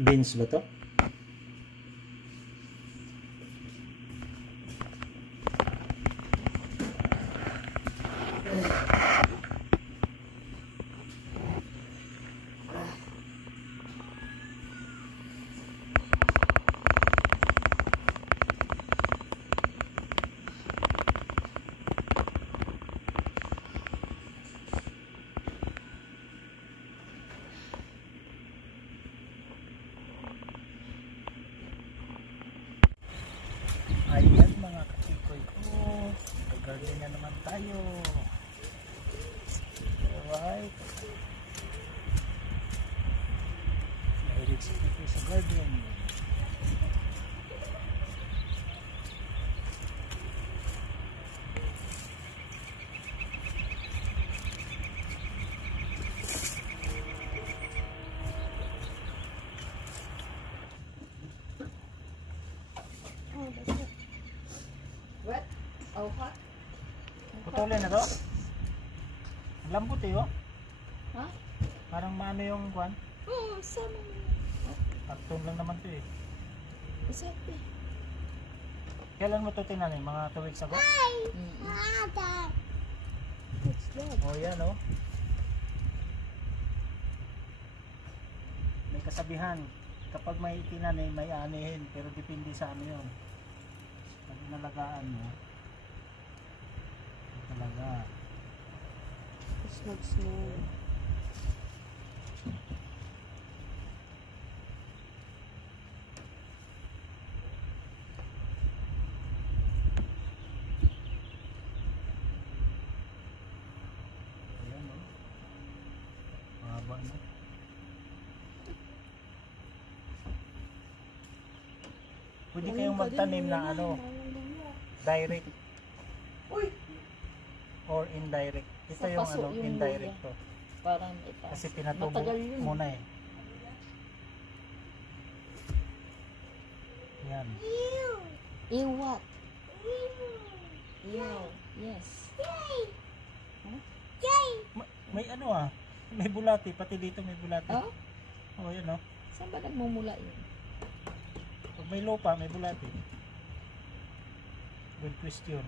Beans ba to? Ayan mga kakikoy ko, mag-garden na naman tayo. Alright, mahilig si Kikoy sa garden. What? Oh, hot? Putulin na to. Ang lambot eh, oh. Ha? Parang maano yung kwan. Oo, sama mo. Karton lang naman to eh. Isabi. Kailan mo to tinanim? Mga 2 weeks ago? What's that? Oh yan oh. May kasabihan, kapag may tinanim, may anihin. Pero depende sa ano yun. Pag nalagaan mo, talaga. It's not small. Ayan oh. Mahaba na. Pwede kayong magtanim na ano, direct or indirect. Ito Sa yung paso, ano, yung indirect to. Parang itaas. Kasi pinatubo Matagal yun. muna eh. Yan. Ew, what? Ew, yes. May ano ah, may bulati, pati dito may bulati. Oh? Oh, yun oh. Saan ba nagmumula yun? Pag may lupa, may bulati. Good question.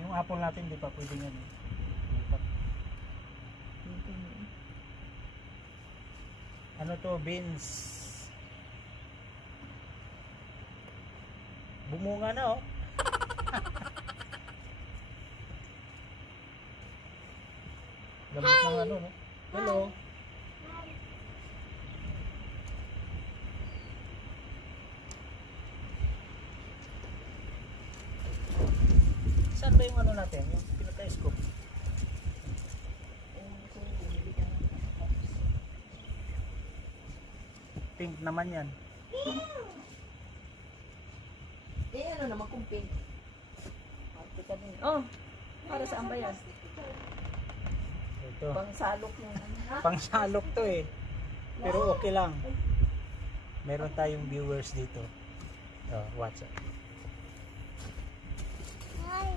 Yung apple natin, di pa pwede nga. Ano to, beans. Bumunga na oh. Lambot ng ano no. Hello. Saan ba yung ano natin? Yung pinaka-scoop? Pink naman yan. Eh, ano naman kung pink? Oh, para saan ba yan? Ito. Pangsalok yung ano. Pangsalok to eh. Pero okay lang. Meron tayong viewers dito. Oh, watch it.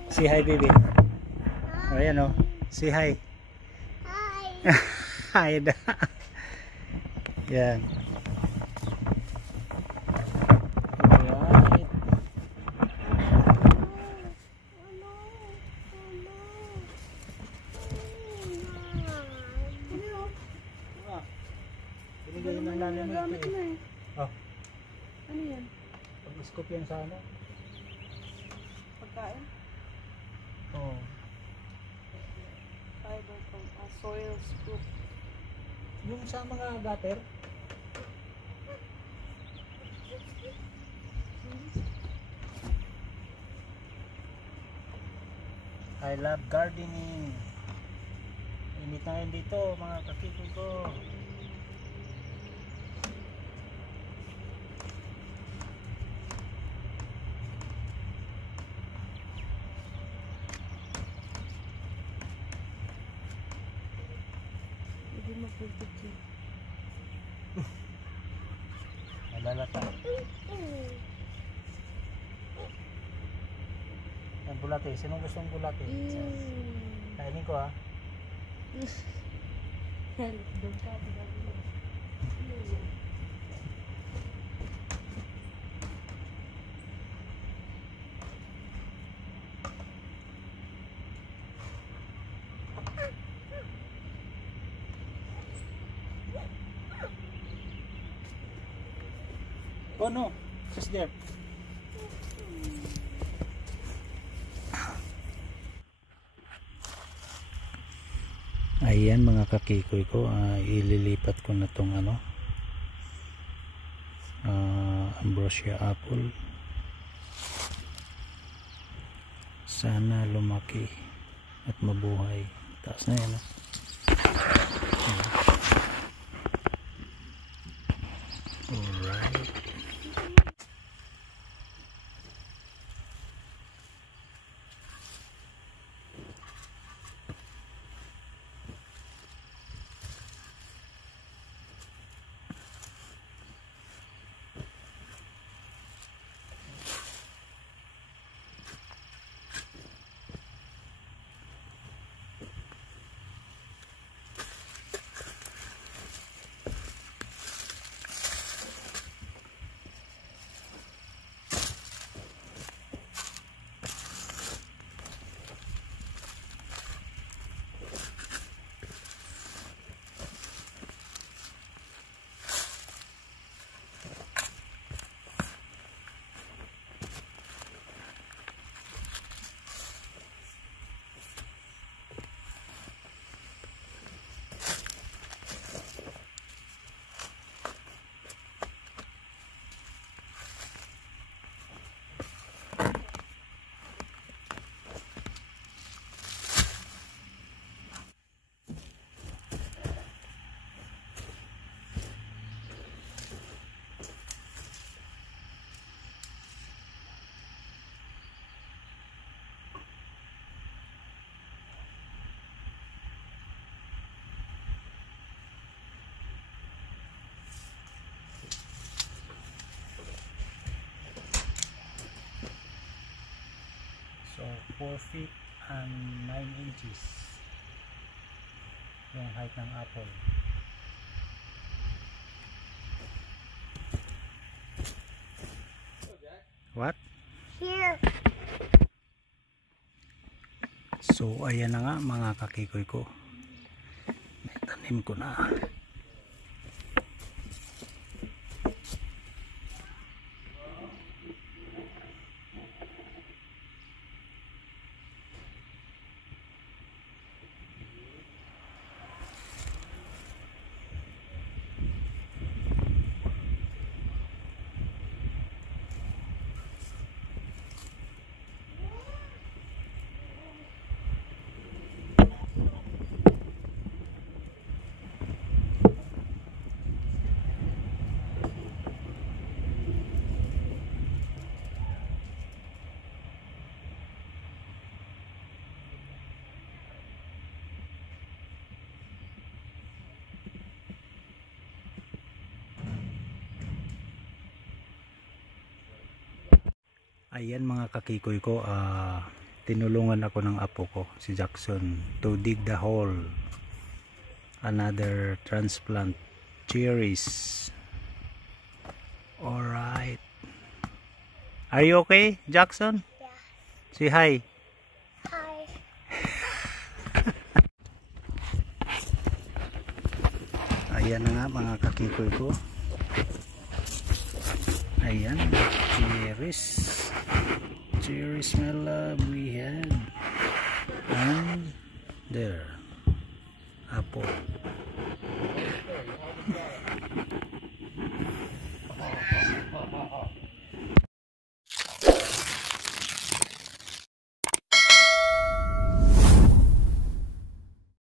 Say hi, baby. Oh, ayan oh. Say hi. Hi. Hi da. Yan. Alright. Ah, pinigay ng lalim nito eh. Oh, Ano yan? pag-scoop yan sa ano. Pagkain? Oh. Fiber from soil scoop. Yung sa mga gutter. I love gardening. Init na yun dito mga kakikoy ko. Hindi magpipigil. Nalalata. Yan bulate. Sinong gustong bulate? Ew. Kainin ko ah. Doon ka, Oh no, just there. Ayan mga kakikoy ko, ililipat ko na tong ano, ambrosia apple. Sana lumaki at mabuhay. Taas na yan. Alright. So 4 feet and 9 inches yung height ng apple. What? Here. So ayan na nga mga kakikoy ko, naitanim ko na. Ayan mga kakikoy ko, tinulungan ako ng apo ko, si Jackson, to dig the hole, another transplant cherries. Alright. Are you okay, Jackson? Yeah. Say hi. Hi. Ayan na nga mga kakikoy ko. Ayan, cherries my love we had, and there apple.